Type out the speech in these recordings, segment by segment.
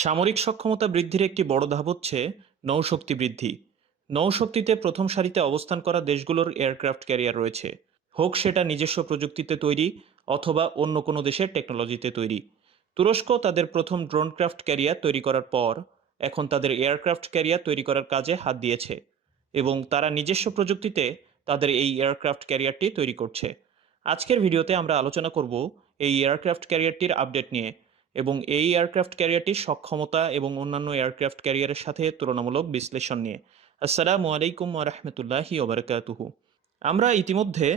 সামরিক সক্ষমতা বৃদ্ধির একটি বড় ধাপ হচ্ছে নৌশক্তি বৃদ্ধি। নৌশক্তিতে প্রথম সারিতে অবস্থান করা দেশগুলোর এয়ারক্রাফট ক্যারিয়ার রয়েছে। হোক সেটা নিজস্ব প্রযুক্তিতে তৈরি অথবা অন্য কোনো দেশের টেকনোলজিতে তৈরি। তুরস্ক তাদের প্রথম ড্রোনক্রাফট ক্যারিয়ার তৈরি করার পর এখন তাদের এয়ারক্রাফট ক্যারিয়ার তৈরি করার কাজে হাত দিয়েছে এবং তারা নিজস্ব প্রযুক্তিতে তাদের এই এয়ারক্রাফট ক্যারিয়ারটি তৈরি করছে। আজকের ভিডিওতে আমরা আলোচনা করব এই এয়ারক্রাফট ক্যারিয়ারটির আপডেট নিয়ে। এবং এই এয়ারক্রাফট ক্যারিয়ারটির সক্ষমতা এবং অন্যান্য এয়ারক্রাফট ক্যারিয়ারের সাথে তুলনামূলক বিশ্লেষণ নিয়ে। আসসালামু আলাইকুম ওরহমতুল্লাহি ওবরকাতুহু আমরা ইতিমধ্যে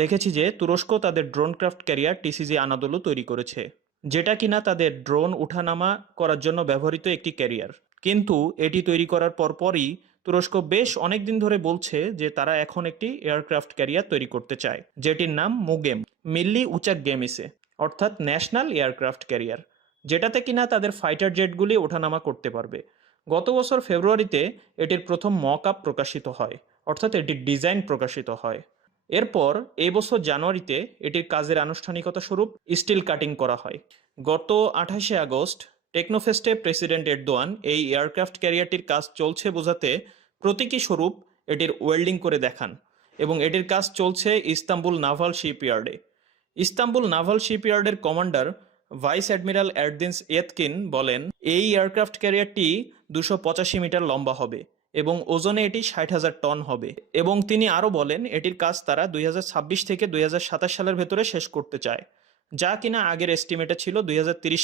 দেখেছি যে তুরস্ক তাদের ড্রোনক্রাফট ক্যারিয়ার টিসিজি আনাদোলু তৈরি করেছে, যেটা কিনা তাদের ড্রোন উঠানামা করার জন্য ব্যবহৃত একটি ক্যারিয়ার কিন্তু এটি তৈরি করার পরপরই তুরস্ক বেশ অনেক দিন ধরে বলছে যে তারা এখন একটি এয়ারক্রাফট ক্যারিয়ার তৈরি করতে চায়, যেটির নাম মুগেম মিল্লি উচাক গেমিসে অর্থাৎ ন্যাশনাল এয়ারক্রাফট ক্যারিয়ার যেটাতে কিনা তাদের ফাইটার জেটগুলি ওঠানামা করতে পারবে। গত বছর ফেব্রুয়ারিতে এটির প্রথম মক আপ প্রকাশিত হয়, অর্থাৎ এটির ডিজাইন প্রকাশিত হয়। এরপর এই বছর জানুয়ারিতে এটির কাজের আনুষ্ঠানিকতা স্বরূপ স্টিল কাটিং করা হয়। গত আঠাশে আগস্ট টেকনোফেস্টে প্রেসিডেন্ট এরদোয়ান এই এয়ারক্রাফট ক্যারিয়ারটির কাজ চলছে বোঝাতে প্রতীকী স্বরূপ এটির ওয়েল্ডিং করে দেখান এবং এটির কাজ চলছে ইস্তাম্বুল নাভাল শিপইয়ার্ডে ইস্তাম্বুল নাভাল শিপইয়ার্ডের কমান্ডার ভাইস অ্যাডমিরাল অ্যাডদিন্স ইয়েতকিন বলেন, এই এয়ারক্রাফট ক্যারিয়ারটি দুশো পঁচাশি মিটার লম্বা হবে এবং ওজনে এটি ষাট হাজার টন হবে। এবং তিনি আরও বলেন, এটির কাজ তারা দুই হাজার ছাব্বিশ থেকে দুই সালের ভেতরে শেষ করতে চায়, যা কিনা আগের এস্টিমেটে ছিল দুই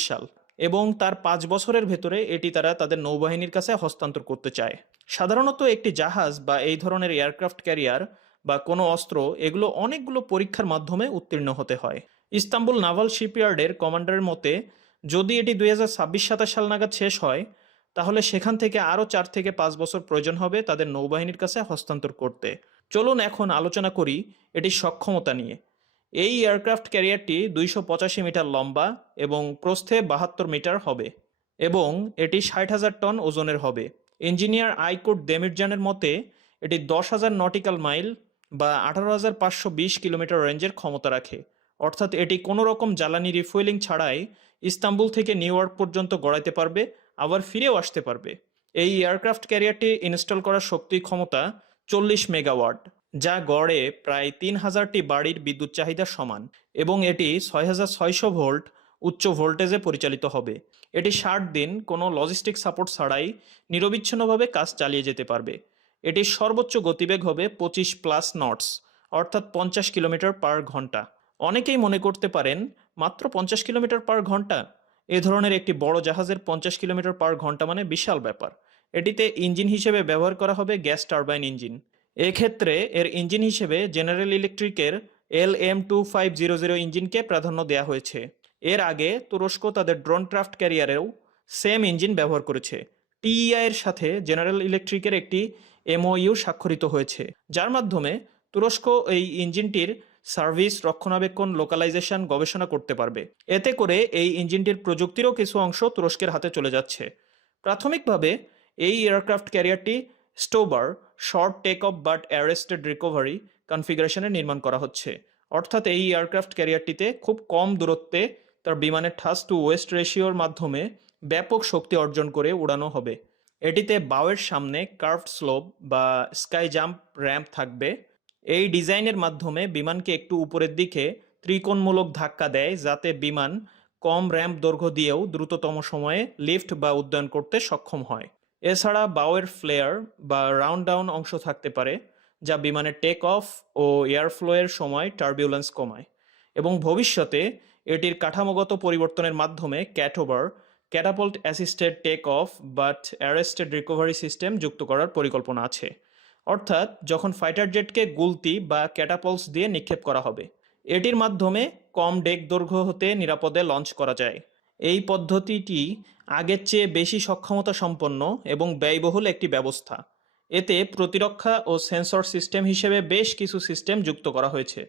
সাল এবং তার পাঁচ বছরের ভেতরে এটি তারা তাদের নৌবাহিনীর কাছে হস্তান্তর করতে চায়। সাধারণত একটি জাহাজ বা এই ধরনের এয়ারক্রাফট ক্যারিয়ার বা কোনো অস্ত্র এগুলো অনেকগুলো পরীক্ষার মাধ্যমে উত্তীর্ণ হতে হয়। ইস্তাম্বুল নাভাল শিপইয়ার্ডের কমান্ডারের মতে, যদি এটি দুই হাজার ছাব্বিশ সাতাশ সাল নাগাদ শেষ হয়, তাহলে সেখান থেকে আরও চার থেকে পাঁচ বছর প্রয়োজন হবে তাদের নৌবাহিনীর কাছে হস্তান্তর করতে। চলুন এখন আলোচনা করি এটির সক্ষমতা নিয়ে। এই এয়ারক্রাফট ক্যারিয়ারটি দুইশো পঁচাশি মিটার লম্বা এবং প্রস্থে বাহাত্তর মিটার হবে এবং এটি ষাট হাজার টন ওজনের হবে। ইঞ্জিনিয়ার আইকুট দেমিরজানের মতে, এটি দশ হাজার নটিক্যাল মাইল বা আঠারো হাজার পাঁচশো বিশ কিলোমিটার রেঞ্জের ক্ষমতা রাখে। অর্থাৎ এটি কোনো রকম জ্বালানি রিফুয়েলিং ছাড়াই ইস্তাম্বুল থেকে নিউ ইয়র্ক পর্যন্ত গড়াইতে পারবে, আবার ফিরেও আসতে পারবে। এই এয়ারক্রাফট ক্যারিয়ারটি ইনস্টল করার শক্তি ক্ষমতা চল্লিশ মেগাওয়াট যা গড়ে প্রায় তিন হাজারটি বাড়ির বিদ্যুৎ চাহিদা সমান, এবং এটি ছয় হাজার ছয়শো ভোল্ট উচ্চ ভোল্টেজে পরিচালিত হবে। এটি ষাট দিন কোনো লজিস্টিক সাপোর্ট ছাড়াই নিরবিচ্ছিন্নভাবে কাজ চালিয়ে যেতে পারবে। এটির সর্বোচ্চ গতিবেগ হবে পঁচিশ প্লাস নটস অর্থাৎ পঞ্চাশ কিলোমিটার পার ঘণ্টা। অনেকেই মনে করতে পারেন মাত্র পঞ্চাশ কিলোমিটার পার ঘণ্টা। এ ধরনের একটি বড় জাহাজের পঞ্চাশ কিলোমিটার পার ঘণ্টা মানে বিশাল ব্যাপার। এটিতে ইঞ্জিন হিসেবে ব্যবহার করা হবে গ্যাস টারবাইন ইঞ্জিন। এক্ষেত্রে এর ইঞ্জিন হিসেবে জেনারেল ইলেকট্রিকের L M two five zero zero ইঞ্জিনকে প্রাধান্য দেওয়া হয়েছে। এর আগে তুরস্ক তাদের ড্রোন ক্রাফট ক্যারিয়ারেও সেম ইঞ্জিন ব্যবহার করেছে। টিইআই এর সাথে জেনারেল ইলেকট্রিকের একটি এমওইউ স্বাক্ষরিত হয়েছে। যার মাধ্যমে তুরস্ক এই ইঞ্জিনটির সার্ভিস রক্ষণাবেক্ষণ, লোকালাইজেশন, গবেষণা করতে পারবে। এতে করে এই ইঞ্জিনটির প্রযুক্তিরও কিছু অংশ তুরস্কের হাতে চলে যাচ্ছে। প্রাথমিকভাবে এই aircraft ক্যারিয়ারটি STOBAR, short take off but arrested recovery কনফিগারেশনে নির্মাণ করা হচ্ছে। অর্থাৎ এই এয়ারক্রাফট ক্যারিয়ারটিতে খুব কম দূরত্বে তার বিমানের ঠাস টু ওয়েস্ট রেশিওর মাধ্যমে ব্যাপক শক্তি অর্জন করে উড়ানো হবে। এটিতে বাওয়ের সামনে কার্ভড স্লোপ বা স্কাই জাম্প র্যাম্প থাকবে। এই ডিজাইনের মাধ্যমে বিমানকে একটু উপরের দিকে ত্রিকোণমূলক ধাক্কা দেয়, যাতে বিমান কম র্যাম্প দৈর্ঘ্য দিয়েও দ্রুততম সময়ে লিফট বা উদ্যয়ন করতে সক্ষম হয়। এছাড়া বাওয়ের ফ্লেয়ার বা রাউন্ড ডাউন অংশ থাকতে পারে, যা বিমানের টেক অফ ও এয়ারফ্লোয়ের সময় টার্বিউলেন্স কমায়। এবং ভবিষ্যতে এটির কাঠামোগত পরিবর্তনের মাধ্যমে CATOBAR catapult assisted take off but arrested recovery system যুক্ত করার পরিকল্পনা আছে। অর্থাৎ যখন ফাইটার জেটকে গুলতি বা ক্যাটাপলস দিয়ে নিক্ষেপ করা হবে, এটির মাধ্যমে কম ডেক দৈর্ঘ্য হতে নিরাপদে লঞ্চ করা যায়। এই পদ্ধতিটি আগের চেয়ে বেশি সক্ষমতা সম্পন্ন এবং ব্যয়বহুল একটি ব্যবস্থা। এতে প্রতিরক্ষা ও সেন্সর সিস্টেম হিসেবে বেশ কিছু সিস্টেম যুক্ত করা হয়েছে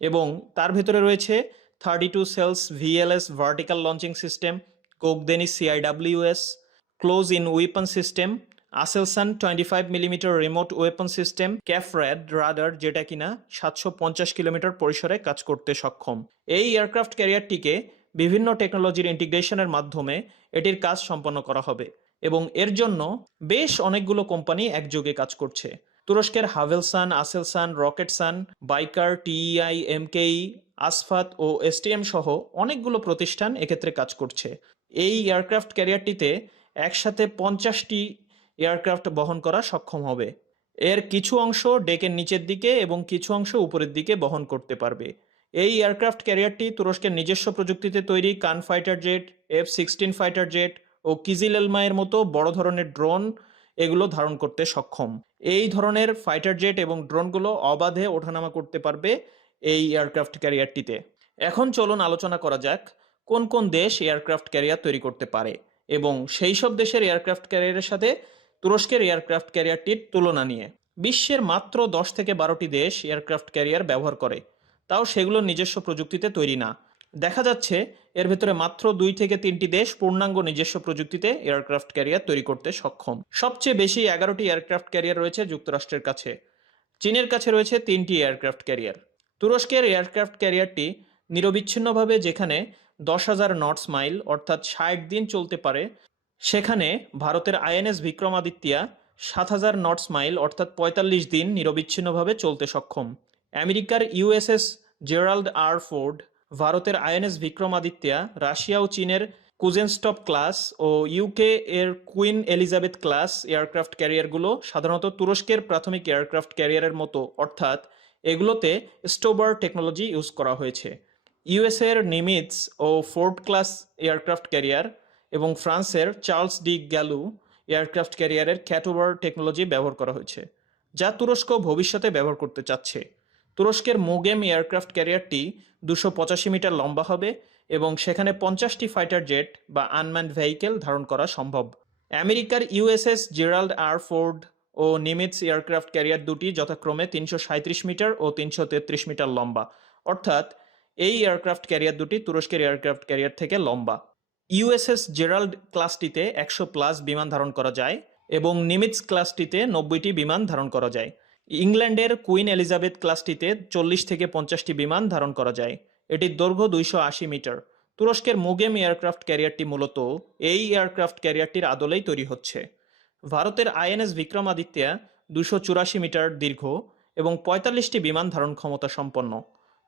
এবং তার ভেতরে রয়েছে thirty two cells VLS vertical launching system Gokdeniz CIWS close in weapon system Aselsan twenty five millimetre remote weapon system Cafrad radar, যেটা কিনা সাতশো পঞ্চাশ কিলোমিটার পরিসরে কাজ করতে সক্ষম। এই এয়ারক্রাফট ক্যারিয়ারটিকে বিভিন্ন টেকনোলজির ইন্টিগ্রেশনের মাধ্যমে এটির কাজ সম্পন্ন করা হবে এবং এর জন্য বেশ অনেকগুলো কোম্পানি একযোগে কাজ করছে। তুরস্কের Havelsan, Aselsan, Roketsan, Baykar, TEI, MKE, ASFAT ও এসটিএম সহ অনেকগুলো প্রতিষ্ঠান এক্ষেত্রে কাজ করছে। এই এয়ারক্রাফট ক্যারিয়ারটিতে একসাথে পঞ্চাশটি এয়ারক্রাফট বহন করা সক্ষম হবে। এর কিছু অংশ ডেকের নিচের দিকে এবং কিছু অংশ উপরের দিকে বহন করতে পারবে। এই এয়ারক্রাফট ক্যারিয়ারটি তুরস্কের নিজস্ব প্রযুক্তিতে তৈরি Kaan fighter jet, F sixteen fighter jet ও কিজিল এলমায়ের মতো বড় ধরনের ড্রোন এগুলো ধারণ করতে সক্ষম। এই ধরনের ফাইটার জেট এবং ড্রোনগুলো অবাধে ওঠানামা করতে পারবে এই এয়ারক্রাফট ক্যারিয়ারটিতে। এখন চলুন আলোচনা করা যাক, কোন কোন দেশ এয়ারক্রাফট ক্যারিয়ার তৈরি করতে পারে এবং সেই সব দেশের এয়ারক্রাফট ক্যারিয়ারের সাথে তুরস্কের এয়ারক্রাফট ক্যারিয়ারটির তুলনা নিয়ে। বিশ্বের মাত্র দশ থেকে বারোটি দেশ এয়ারক্রাফট ক্যারিয়ার ব্যবহার করে। তাও সেগুলো নিজস্ব প্রযুক্তিতে তৈরি না। দেখা যাচ্ছে, এর ভেতরে মাত্র দুই থেকে তিনটি দেশ পূর্ণাঙ্গ নিজস্ব প্রযুক্তিতে এয়ারক্রাফট ক্যারিয়ার তৈরি করতে সক্ষম। সবচেয়ে বেশি এগারোটি এয়ারক্রাফট ক্যারিয়ার রয়েছে যুক্তরাষ্ট্রের কাছে। চীনের কাছে রয়েছে তিনটি এয়ারক্রাফট ক্যারিয়ার। তুরস্কের এয়ারক্রাফট ক্যারিয়ারটি নিরবিচ্ছিন্নভাবে যেখানে দশ হাজার নটস মাইল, অর্থাৎ ষাট দিন চলতে পারে সেখানে ভারতের আইএনএস বিক্রমাদিত্যা সাত হাজার নটস মাইল অর্থাৎ পঁয়তাল্লিশ দিন নিরবিচ্ছিন্নভাবে চলতে সক্ষম। আমেরিকার ইউএসএস জেরাল্ড আর ফোর্ড, ভারতের আইএনএস বিক্রমাদিত্যা, রাশিয়া ও চীনের কুজেনস্টপ ক্লাস ও ইউকে এর কুইন এলিজাবেথ ক্লাস এয়ারক্রাফট ক্যারিয়ারগুলো সাধারণত তুরস্কের প্রাথমিক এয়ারক্রাফট ক্যারিয়ারের মতো, অর্থাৎ এগুলোতে স্টোবার টেকনোলজি ইউজ করা হয়েছে। ইউএসএর নিমিটস ও ফোর্ড ক্লাস এয়ারক্রাফট ক্যারিয়ার এবং ফ্রান্সের চার্লস ডি গ্যালু এয়ারক্রাফট ক্যারিয়ারের ক্যাটোভার টেকনোলজি ব্যবহার করা হয়েছে, যা তুরস্ক ভবিষ্যতে ব্যবহার করতে চাচ্ছে। তুরস্কের মোগেম এয়ারক্রাফট ক্যারিয়ারটি দুশো পঁচাশি মিটার লম্বা হবে এবং সেখানে পঞ্চাশটি ফাইটার জেট বা আনম্যান্ড ভেহিকেল ধারণ করা সম্ভব। আমেরিকার ইউএসএস জেরাল্ড আর ফোর্ড ও নিমিটস এয়ারক্রাফট ক্যারিয়ার দুটি যথাক্রমে তিনশো সাঁত্রিশ মিটার ও তিনশো তেত্রিশ মিটার লম্বা। অর্থাৎ এই এয়ারক্রাফট ক্যারিয়ার দুটি তুরস্কের এয়ারক্রাফট ক্যারিয়ার থেকে লম্বা। ইউএসএস জেরাল্ড ক্লাসটিতে একশো প্লাস বিমান ধারণ করা যায় এবং নিমিটস ক্লাসটিতে নব্বইটি বিমান ধারণ করা যায়। ইংল্যান্ডের কুইন এলিজাবেথ ক্লাসটিতে চল্লিশ থেকে পঞ্চাশটি বিমান ধারণ করা যায়। এটির দৈর্ঘ্য দুইশো আশি মিটার। তুরস্কের মুগেম এয়ারক্রাফট ক্যারিয়ারটি মূলত এই এয়ারক্রাফট ক্যারিয়ারটির আদলেই তৈরি হচ্ছে। ভারতের আইএনএস বিক্রমাদিত্যা দুশো চুরাশি মিটার দীর্ঘ এবং পঁয়তাল্লিশটি বিমান ধারণ ক্ষমতা সম্পন্ন।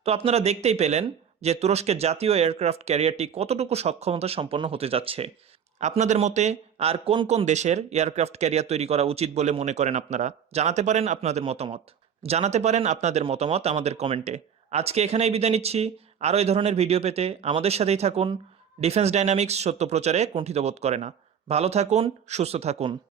তো আপনারা দেখতেই পেলেন যে তুরস্কের জাতীয় এয়ারক্রাফট ক্যারিয়ারটি কতটুকু সক্ষমতা সম্পন্ন হতে যাচ্ছে? আপনাদের মতে আর কোন কোন দেশের এয়ারক্রাফট ক্যারিয়ার তৈরি করা উচিত বলে মনে করেন আপনারা? জানাতে পারেন আপনাদের মতামত। জানাতে পারেন আপনাদের মতামত আমাদের কমেন্টে। আজকে এখানেই বিদায় নিচ্ছি। আরও এই ধরনের ভিডিও পেতে আমাদের সাথেই থাকুন। ডিফেন্স ডাইনামিক্স সত্য প্রচারে কুণ্ঠিত বোধ করে না। ভালো থাকুন, সুস্থ থাকুন।